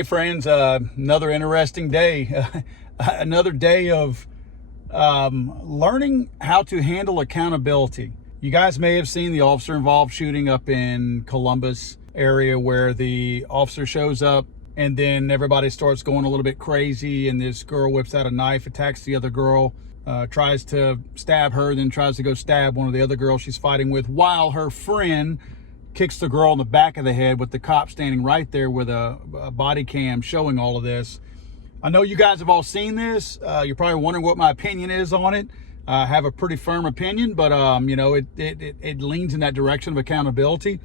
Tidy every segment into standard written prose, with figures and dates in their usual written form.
Hey friends, another interesting day. Another day of learning how to handle accountability. You guys may have seen the officer involved shooting up in Columbus area where the officer shows up and then everybody starts going a little bit crazy, and this girl whips out a knife, attacks the other girl, tries to stab her, then tries to go stab one of the other girls she's fighting with, while her friend kicks the girl in the back of the head, with the cop standing right there with a body cam showing all of this. I know you guys have all seen this. You're probably wondering what my opinion is on it. I have a pretty firm opinion, but you know, it leans in that direction of accountability.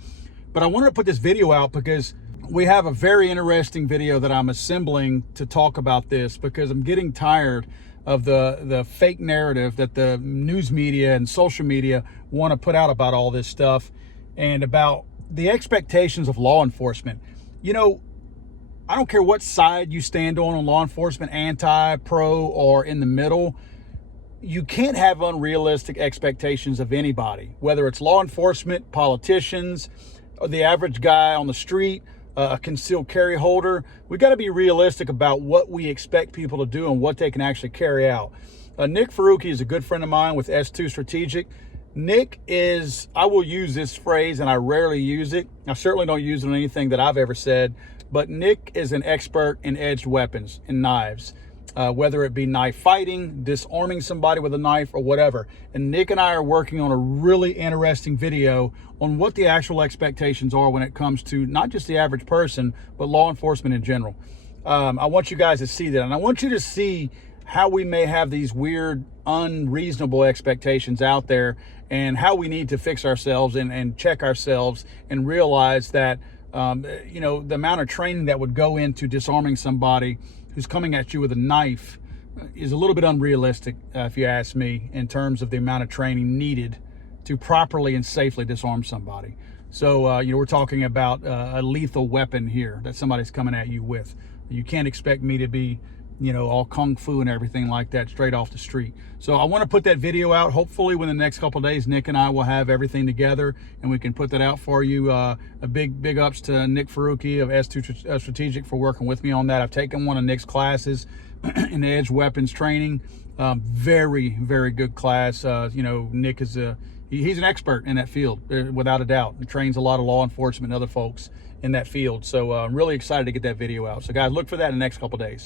But I wanted to put this video out because we have a very interesting video that I'm assembling to talk about this, because I'm getting tired of the fake narrative that the news media and social media want to put out about all this stuff, and about the expectations of law enforcement. You know, I don't care what side you stand on law enforcement, anti, pro, or in the middle. You can't have unrealistic expectations of anybody, whether it's law enforcement, politicians, or the average guy on the street, a concealed carry holder. We got to be realistic about what we expect people to do and what they can actually carry out. Nick Faruqi is a good friend of mine with S2 Strategic. Nick is, I will use this phrase and I rarely use it. I certainly don't use it on anything that I've ever said, but Nick is an expert in edged weapons and knives, whether it be knife fighting, disarming somebody with a knife, or whatever. And Nick and I are working on a really interesting video on what the actual expectations are when it comes to not just the average person, but law enforcement in general. I want you guys to see that, and I want you to see how we may have these weird, unreasonable expectations out there, and how we need to fix ourselves and check ourselves and realize that, you know, the amount of training that would go into disarming somebody who's coming at you with a knife is a little bit unrealistic, if you ask me, in terms of the amount of training needed to properly and safely disarm somebody. So, you know, we're talking about a lethal weapon here that somebody's coming at you with. You can't expect me to be, you know, all kung fu and everything like that straight off the street. So I want to put that video out. Hopefully within the next couple of days, Nick and I will have everything together and we can put that out for you. A big ups to Nick Faruqi of S2 Strategic for working with me on that. I've taken one of Nick's classes in edge weapons training. Very, very good class. You know, Nick is he's an expert in that field, without a doubt. He trains a lot of law enforcement and other folks in that field. So I'm really excited to get that video out. So guys, look for that in the next couple of days.